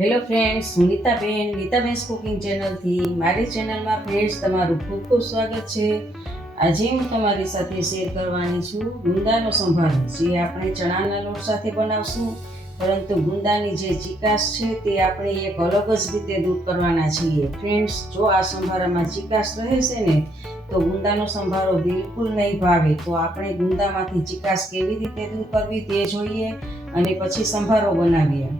Hello friends હું Nitaben નીતાબેન્સ cooking ચેનલથી મારી ચેનલમાં ફ્રેન્ડ્સ તમારું ખૂબ ખૂબ સ્વાગત છે. આજે હું તમારી સાથે શેર કરવાની છું ગુંદાનો સંભાર. જે આપણે ચણાના લોટ સાથે બનાવશું, પરંતુ ગુંદાની જે ચિકાસ છે તે આપણે એક અલગ જ રીતે દૂર કરવાના છીએ. ફ્રેન્ડ્સ જો આ સંભારામાં ચિકાસ રહે છે ને, તો ગુંદાનો સંભારો બિલકુલ નહીં ભાવે. તો આપણે ગુંદામાંથી ચિકાસ કેવી રીતે દૂર કરવી તે જોઈએ અને પછી સંભારો બનાવીએ.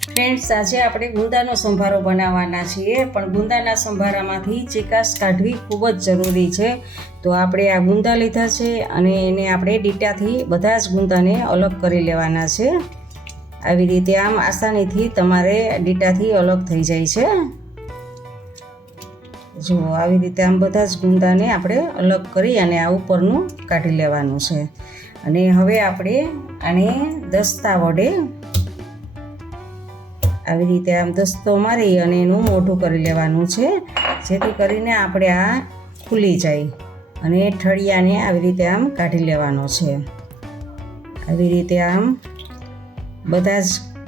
ફ્રેન્ડ્સ આજે આપણે ગુંદાનો સંભારો બનાવવાના છીએ, પણ ગુંદાના સંભારામાંથી ચિકાસ કાઢવી ખૂબ જ જરૂરી છે. તો આપણે આ ગુંદા લીધા છે અને એને આપણે ડીટાથી બધા જ ગુંદાને અલગ કરી લેવાના છે. આવી રીતે આમ આસાનીથી તમારે ડીટાથી અલગ થઈ જાય છે. જો આવી રીતે આમ બધા જ ગુંદાને આપણે અલગ કરી અને આ ઉપરનું કાઢી લેવાનું છે. અને હવે આપણે આને દસ્તા વડે આવી રીતે આમ દસ્તો મારી અને એનું મોઢું કરી લેવાનું છે. જેથી કરીને આપણે આ ખુલી જાય અને ઠળિયાને આવી રીતે આમ કાઢી લેવાનો છે. આવી રીતે આમ બધા જ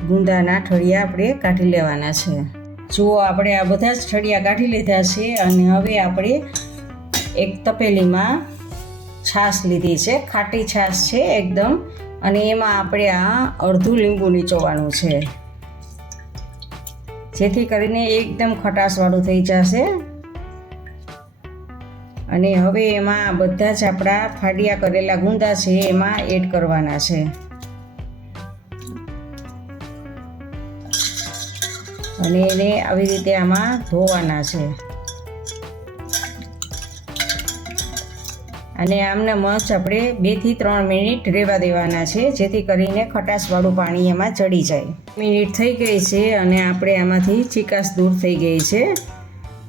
ગુંદાના ઠળિયા આપણે કાઢી લેવાના છે. જુઓ આપણે આ બધા જ ઠળિયા કાઢી લીધા છે અને હવે આપણે એક તપેલીમાં છાશ લીધી છે. ખાટી છાશ છે એકદમ અને એમાં આપણે આ અડધું લીંબુ નીચોવાનું છે. જેથી કરીને એકદમ ખટાશવાળું થઈ જશે. અને હવે એમાં બધા જ આપણા ફાડિયા કરેલા ગુંદા છે એમાં એડ કરવાના છે. અને એને આવી રીતે આમાં ધોવાના છે. અને આમને મસ્ત આપણે બેથી ત્રણ મિનિટ રહેવા દેવાના છે, જેથી કરીને ખટાશવાળું પાણી એમાં ચડી જાય. મિનિટ થઈ ગઈ છે અને આપણે આમાંથી ચિકાસ દૂર થઈ ગઈ છે.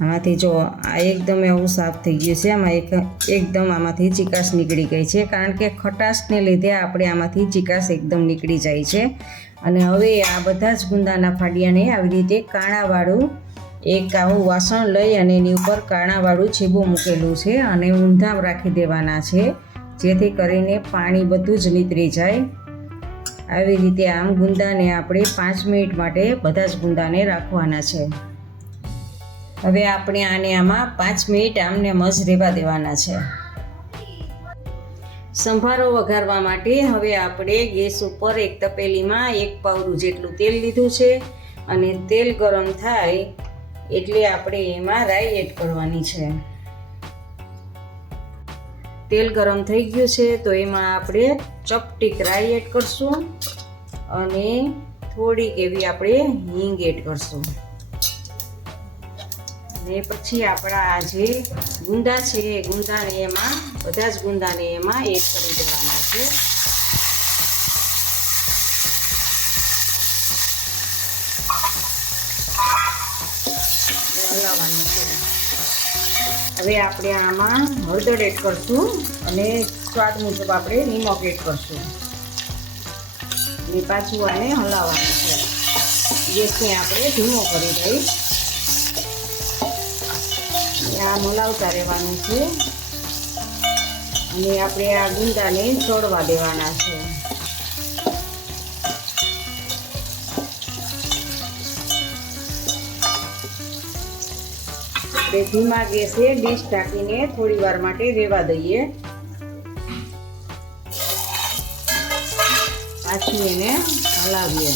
આમાંથી જો આ એકદમ એવું સાફ થઈ ગયું છે, આમાં એક એકદમ આમાંથી ચિકાસ નીકળી ગઈ છે, કારણ કે ખટાશને લીધે આપણે આમાંથી ચિકાસ એકદમ નીકળી જાય છે. અને હવે આ બધા જ ગુંદાના ફાડિયાને આવી રીતે કાણાવાળું એક આવું વાસણ લઈ અને એની ઉપર કાણાવાળું છીબું મૂકેલું છે અને ઊંધા રાખી દેવાના છે, જેથી કરીને પાણી બધું જ નીતરી જાય. આવી રીતે આમ ગુંદાને આપણે પાંચ મિનિટ માટે બધા જ ગુંદાને રાખવાના છે. હવે આપણે આને આમાં પાંચ મિનિટ આમને મજ રહેવા દેવાના છે. સંભારો વઘારવા માટે હવે આપણે ગેસ ઉપર એક તપેલીમાં એક પાવરું જેટલું તેલ લીધું છે અને તેલ ગરમ થાય એટલે આપણે એમાં રાઈ એડ કરવાની છે. તેલ ગરમ થઈ ગયું છે, તો એમાં આપણે ચપટીક રાઈ એડ કરશું અને થોડીક એવી આપણે હિંગ એડ કરશું. ને પછી આપણા આ જે ગુંદા છે, એ ગુંદાને એમાં, બધા જ ગુંદાને એમાં એડ કરી દેવાના છે. હલાવવાનું છે. હવે આપણે આમાં હળદર એડ કરશું અને સ્વાદ મુજબ આપણે નિમક એડ કરશું. અને પાછું આને હલાવવાનું છે. ગેસને આપણે ધીમો કરી દઈશ આ હલાવતા રહેવાનું છે. અને આપણે આ ગુંદાને ચોડવા દેવાના છે. આપણે ધીમા ગેસે ડીશ ઢાંકીને થોડી વાર માટે રહેવા દઈએ. પાછી એને હલાવીએ.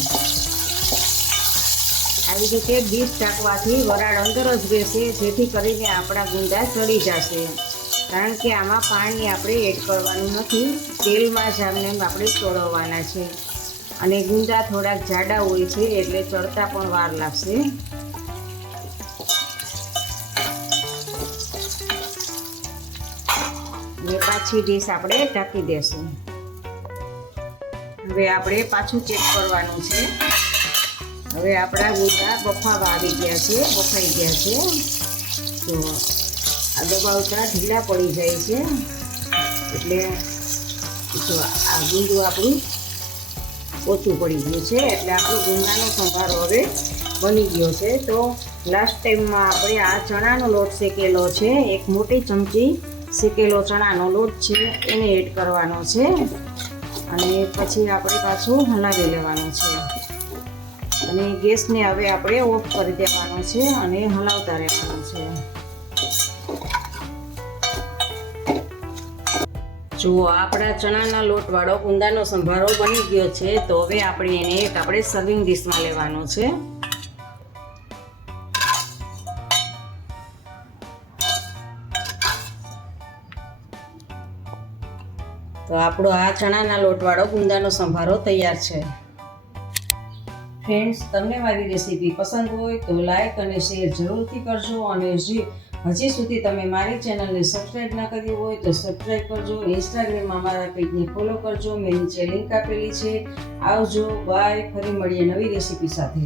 આવી રીતે ડીશ ઢાંકવાથી વરાળ અંદર જ રહેશે જેથી કરીને આપણા ગુંદા ચડી જશે. કારણ કે આમાં પાણી આપણે એડ કરવાનું નથી. તેલમાં જ આમને આપણે ચોળવવાના છે. અને ગુંદા થોડાક જાડા હોય છે, એટલે ચડતા પણ વાર લાગશે. અને પાછી ડીશ આપણે ઢાંકી દેશું. હવે આપણે પાછું ચેક કરવાનું છે. હવે આપણા ગુંદા બફાવા આવી ગયા છે, બફાઈ ગયા છે. તો આ દબાવતા ઢીલા પડી જાય છે. એટલે તો આ ગુંદું આપણું ઓછું પડી ગયું છે. એટલે આપણો ગુંદાનો સંભારો હવે બની ગયો છે. તો લાસ્ટ ટાઈમમાં આપણે આ ચણાનો લોટ શેકેલો છે. એક મોટી ચમચી શેકેલો ચણાનો લોટ છે, એને એડ કરવાનો છે. અને પછી આપણે પાછું હલાવી લેવાનું છે. અને ગેસને હવે આપણે ઓફ કરી દેવાનો છે અને હલાવતા રહેવાનું છે. જુઓ આપણા ચણાના લોટવાળો ગુંદાનો સંભારો બની ગયો છે, તો હવે આપણે એને એક આપણે સર્વિંગ ડીશમાં લેવાનો છે. તો આપણો આ ચણાના લોટવાળો ગુંદાનો સંભારો તૈયાર છે. ફ્રેન્ડ્સ તમને મારી રેસીપી પસંદ હોય તો લાઈક અને શેર જરૂરથી કરજો અને હજી હજી સુધી તમે મારી ચેનલને સબસ્ક્રાઈબ ના કરી હોય તો સબસ્ક્રાઈબ કરજો ઇન્સ્ટાગ્રામમાં મારા પેજને ફોલો કરજો, મેં નીચે લિંક આપેલી છે. આવજો બાય ફરી મળીએ નવી રેસીપી સાથે.